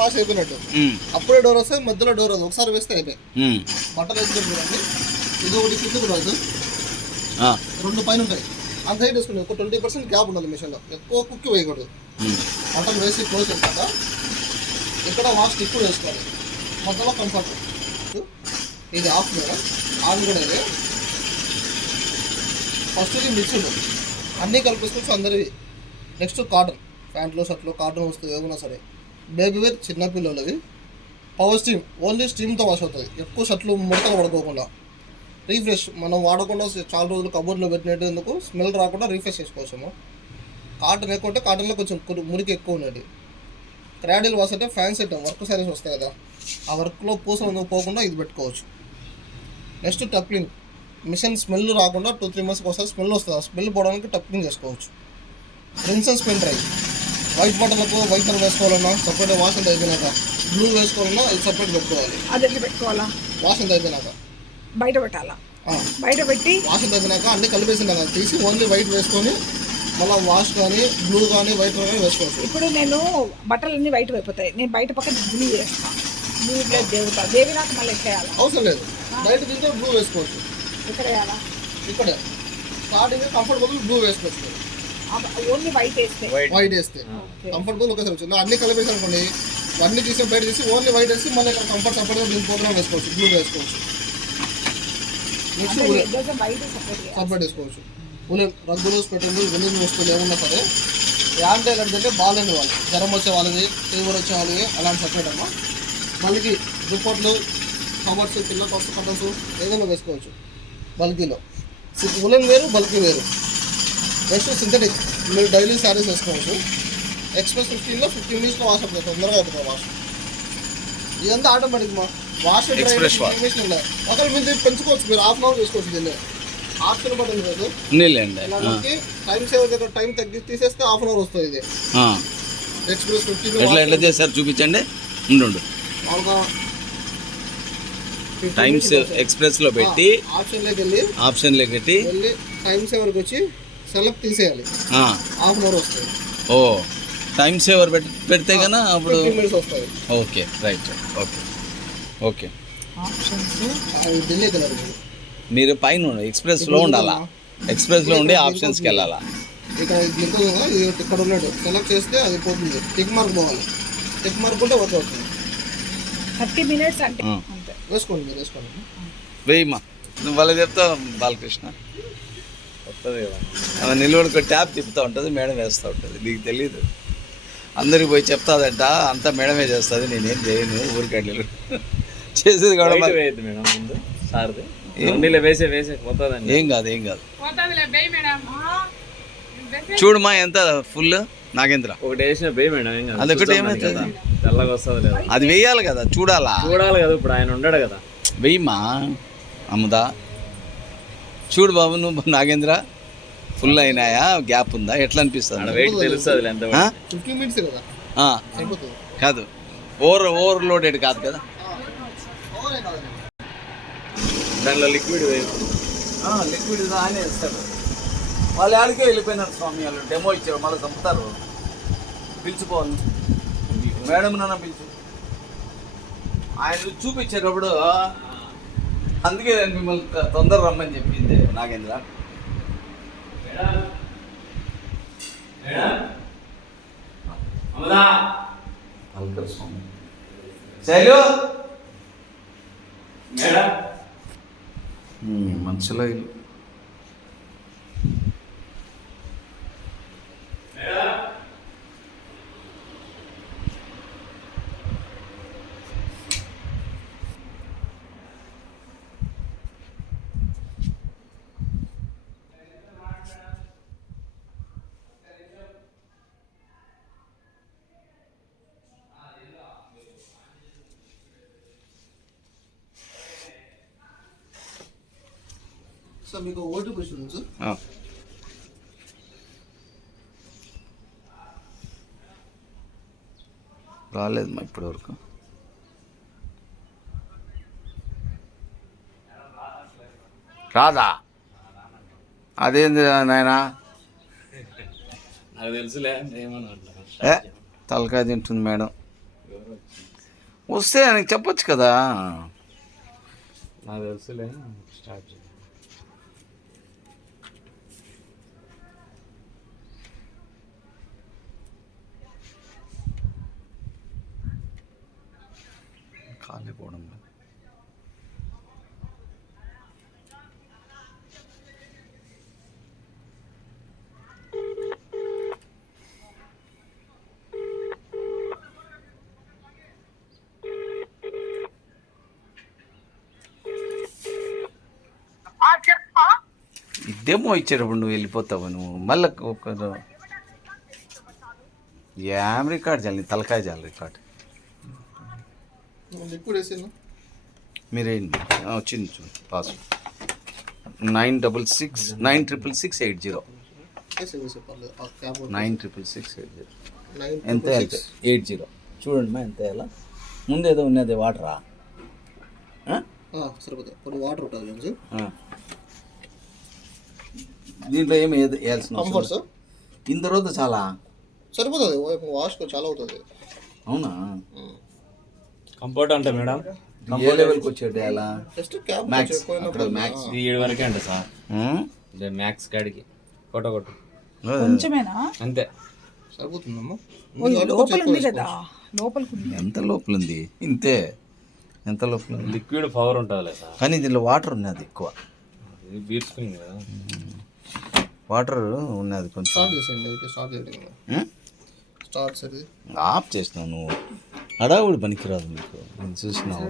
Wash అయిపోయినట్టు. అప్పుడే door వస్తే మధ్యలో డోర్ వస్తుంది, ఒకసారి వేస్తే అయిపోయి బట్టలు వేసుకొని చూడండి. ఇది ఒకటి కిందకు రాదు, 2 పైన ఉంటాయి. అంత హైట్ వేసుకుని ఒక 20% గ్యాప్ ఉండాలి మిషన్లో, ఎక్కువ కుక్కి వేయకూడదు. బట్టలు వేసి క్లోజ్ చేశాక ఇక్కడ వాష్ లిక్విడ్ వేసుకోవాలి, మధ్యలో కంఫర్ట్. ఇది ఆఫ్ మీద ఆన్ కూడా ఇది ఫస్ట్ మిక్స్డ్ అన్నీ కలిపేసుకోవచ్చు అందరివి. నెక్స్ట్ కాటన్ ప్యాంట్లు షర్ట్లు కాటన్ వస్తుంది ఏమైనా సరే. బేబీ వేర్ చిన్నపిల్లలవి. పవర్ స్టీమ్ ఓన్లీ స్టీమ్తో వాష్ అవుతుంది, ఎక్కువ షర్ట్లు ముడతలు పడుకోకుండా. రీఫ్రెష్ మనం వాడకుండా చాలా రోజులు కబోర్డ్లో పెట్టినట్టు స్మెల్ రాకుండా రీఫ్రెష్ చేసుకోవచ్చాము. కాటన్ ఎక్కువ ఉంటే కాటన్లో కొంచెం మురికి ఎక్కువ ఉన్నది. క్రాడిల్ వాష్ అంటే ఫ్యాన్స్ ఐటమ్ వర్క్ సారీస్ వస్తాయి కదా, ఆ వర్క్లో పూసలు పోకుండా ఇది పెట్టుకోవచ్చు. నెక్స్ట్ టప్లింగ్ మిషన్ స్మెల్ రాకుండా 2-3 మంత్స్కి ఒకసారి స్మెల్ వస్తుంది, ఆ స్మెల్ పోవడానికి టప్లింగ్ చేసుకోవచ్చు. Rinse and spin dry white బట్టలకు వైట్నర్ వేసుకోవాలన్నా సపరేట్ వాష్ అంతా అయిపోయినాక, బ్లూ వేసుకోవాలన్నా ఇది సపరేట్ పెట్టుకోవాలి. అది ఎట్లా పెట్టుకోవాలా? వాష్ అంతా అయిపోయినాక బయట పెట్టాలా? బయట పెట్టి వాష్ అంతా అయిపోయినాక అన్ని కలిపేసినాక తీసి ఓన్లీ వైట్ వేసుకొని మళ్ళీ వాష్ కానీ బ్లూ కానీ వైట్ కానీ వేసుకోవచ్చు. ఇప్పుడు నేను బట్టలన్నీ వైట్ అయిపోతాయి, నేను బయట పక్కన బ్లూ వేస్తాను. బ్లూ ప్లస్ దేవుతా దేవి నాకు మళ్ళీ ఎక్కేయాలా? అవసరం లేదు, బయట తీస్తే బ్లూ వేసుకోవచ్చు. ఇక్కడ వేయాలా? ఇక్కడ స్టార్టింగ్ కంఫర్టబుల్ బ్లూ వేసుకోవచ్చు. ఓన్లీ వైట్ వేస్తే కంఫర్టబుల్ ఒకేసారి వచ్చింది. అన్ని కలిపేసి అనుకోండి, అన్ని తీసి బయట తీసి ఓన్లీ వైట్ వేసి మళ్ళీ ఇక్కడ కంఫర్ట్ సపరేట్గా దీని ప్రోగ్రామ్ వేసుకోవచ్చు, బ్లూ వేసుకోవచ్చు. నెక్స్ట్ సపరేట్ వేసుకోవచ్చు. ఉలెన్ రగ్గులు స్వెటర్లు వెల్లుల్లి వస్తువులు ఏమన్నా సరే. యాంటీ ఎలర్జీ అంటే బాగాలేని వాళ్ళు, జ్వరం వచ్చే వాళ్ళది, ఫీవర్ వచ్చే వాళ్ళది అలాంటి సపరేట్ అమ్మా. బల్కీ దుప్పట్లు కవర్స్ పిల్ల కవర్స్ కవర్స్ ఏదైనా వేసుకోవచ్చు బల్కీలో. ఉలెన్ వేరు బల్కీ వేరు. నెక్స్ట్ సింథటిక్ మీరు డైలీ శారీస్ వేసుకోవచ్చు. ఎక్స్ప్రెస్ 15లో 15 మినిట్స్లో వాష్ అవుతుంది, తొందరగా అవుతుంది వాష్. ఇదంతా ఆటోమేటిక్ మా వాష్ ఒకరు మీరు పెంచుకోవచ్చు, మీరు హాఫ్ అన్ అవర్ చేసుకోవచ్చు. దీన్ని ఆప్షన్ బటన్ లేదు, టైం సేవ్ దగ్గర టైం తగ్గి తీసేస్తే హాఫ్ అన్ అవర్ వస్తుంది. ఇది ఎక్స్ప్రెస్ 15 ఎట్లా చేస్తారు చూపించండి. ఉండు టైం సేవ్ ఎక్స్ప్రెస్ లో పెట్టి ఆప్షన్లోకి పెట్టి టైం సేవర్కి వచ్చి సెలెక్ట్ తీసేయాలి, హాఫ్ అన్ అవర్ వస్తుంది. ఓ టైం సేవర్ పెడితే కన్నా అప్పుడు 15 మినిట్స్ వస్తుంది. Okay right okay okay. Delhi colour మీరు పైన ఎక్స్ప్రెస్లో ఉండాలా, ఎక్స్ప్రెస్లో ఉండి ఆప్షన్స్కి వెళ్ళాలా. ఇక్కడ ఉన్నాడు సెలెక్ట్ చేస్తే అది పోతుంది, టిక్ మార్క్ పోవాలి. టిక్ మార్క్ ఉంటే వర్క్ అవుతుంది. 30 మినిట్స్ అంటే వేసుకోండి, మీరు వేసుకోండి. వేయమ్మా నువ్వు వాళ్ళకి చెప్తావు బాలకృష్ణ వస్తుంది కదా, ఆమె నిలబడుకో ట్యాప్ తిప్పుతూ ఉంటుంది, మేడం వేస్తూ ఉంటుంది. నీకు తెలియదు, అందరికి పోయి చెప్తాదంట, అంతా మేడమే చేస్తుంది, నేనేం చేయను ఊరికడ్లు చేసేది కూడా మేడం ముందు సార్ది వేసే ఏం కాదు ఏం కాదు. చూడమా ఎంత ఫుల్ నాగేంద్ర ఒకటి వేసిన బే మేడం, అదొకటి ఏమవుతుంది తెల్లగా వస్తుంది, అది వేయాలి కదా, చూడాలా కదా. ఇప్పుడు ఆయన ఉండడు కదా, వెయ్యమా అమ్ముదా. చూడు బాబు నువ్వు నాగేంద్ర ఫుల్ అయినాయా, గ్యాప్ ఉందా, ఎట్లా అనిపిస్తుంది? వెయిట్ తెలుస్తుంది 15 మినిట్స్ కదా కాదు, ఓవర్లోడెడ్ కాదు కదా. దాంట్లో లిక్విడ్ లిక్విడ్ ఆయన వేస్తాడు. వాళ్ళు ఆడికే వెళ్ళిపోయినారు స్వామి, వాళ్ళు డెమో ఇచ్చారు, మళ్ళీ చంపుతారు. పిలిచిపోవాలి మేడం నాన్న పిలుచు, ఆయన చూపించేటప్పుడు. అందుకే నేను మిమ్మల్ని తొందర రమ్మని చెప్పింది నాగేంద్ర. స్వామి శైలు మనసులో ఇల్లు సార్. మీకు ఓటీపీ వస్తుంది సార్. రాలేదు మా ఇప్పటి వరకు. రాదా? అదేంది నాయనా, నాకు తెలుసులే, తలకాయ తింటుంది మేడం. వస్తే ఆయనకి చెప్పొచ్చు కదా. నాకు తెలుసులే, స్టార్ట్ చేయి. ఖాళీ పోవడం లేదు. ఇదేమో ఇచ్చేటప్పుడు నువ్వు వెళ్ళిపోతావు, నువ్వు మళ్ళీ ఒక ఏం రికార్డ్ చేయాలి, నీ తలకాయ చేయాలి రికార్డ్. లిక్విడ్ వేసాను. మీరేంటి వచ్చింది చూడండి పాస్ 966680 వేసే పర్లేదు. ఆ క్యాప్ 966680 9 ఎంత 80 చూడండి మా ఎంత ఎలా ముందు ఏదో ఉన్నది వాటరా. సరిపోతుంది. కొన్ని వాటర్ ఉంటుంది కొంచెం. దీంట్లో ఏమి వేయాల్సిన కంఫర్ట్ సార్ దీని తర్వాత చాలా సరిపోతుంది. వాష్ చాలా అవుతుంది. అవునా? కంఫర్ట్ అంటే మేడం ఏ లెవెల్కి వచ్చేది ఎలా? జస్ట్ క్యాప్ మ్యాక్స్ అక్కడ మ్యాక్స్ ఇది 7 వరకే అంట సార్. మ్యాక్స్ కాడికి ఫోటో కొట్టు కొంచెమేనా? అంతే సరిపోతుందమ్మా. లోపల ఉంది కదా, లోపలికి ఉంది. ఎంత లోపల ఉంది? ఇంతే. ఎంత లోపల ఉంది? లిక్విడ్ పవర్ ఉంటుందిలే సార్. కానీ దీనిలో వాటర్ ఉన్నది ఎక్కువ. ఇది బీర్చుకుంది కదా. వాటర్ ఉన్నది కొంచెం. స్టార్ట్ చేసేయండి. అయితే స్టార్ట్ చేయండి. స్టార్ట్ సరే ఆఫ్ చేసినావు నువ్వు. హడావుడి పనికిరాదు మీకు. నేను చూసినావు.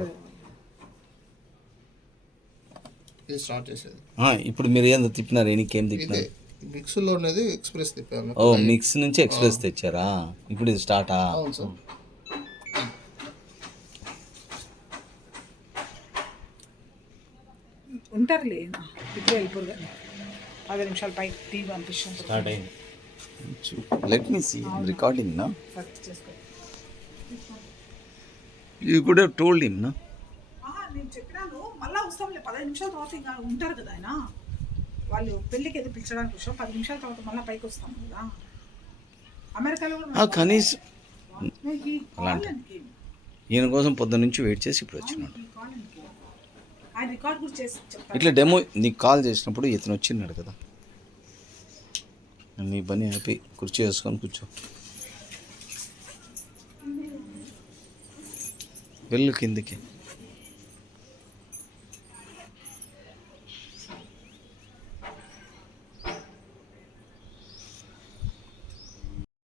ఇది స్టార్ట్ చేసేది. ఇప్పుడు మీరు ఏందో తిప్పినారు, నీకేం ఇదే తిప్పినారు? మిక్స్లో ఉన్నది ఎక్స్ప్రెస్ తిప్పాను. ఓ మిక్స్ నుంచి ఎక్స్ప్రెస్ తెచ్చారా? ఇప్పుడు ఇది స్టార్టా? అవును సార్. ఉంటారులే, ఇప్పుడు వెళ్ళిపోరు కానీ 10 నిమిషాలు పైకి టీవీ పంపిస్తాను. స్టార్ట్ అయింది. లెట్ మీ సీ రికార్డింగ్ నా. సర్చ్ చేసుకో. You could have told him నా. నేను చెప్పినాను మళ్ళీ వస్తాంలే 15 నిమిషాల తర్వాత ఇంకా ఉంటారు కదా ఆయన. వాళ్ళు పెళ్ళికి ఏదో పిలిచడానికి వచ్చాం, 10 నిమిషాల తర్వాత మళ్ళీ పైకి వస్తాం కదా. అమెరికాలో కూడా కనీసం ఈ కాలానికి ఈయన కోసం పొద్దున్న నుంచి వెయిట్ చేసి ఇప్పుడు వచ్చినాడు. ఈ కాలానికి ఆయన రికార్డ్ కూడా చేసి చెప్తాను. ఇట్లా డెమో నీకు కాల్ చేసినప్పుడు ఇతను వచ్చినాడు కదా, నీ పని హ్యాపీ. కుర్చీ వేసుకొని కూర్చో. వెళ్ళు కిందికి.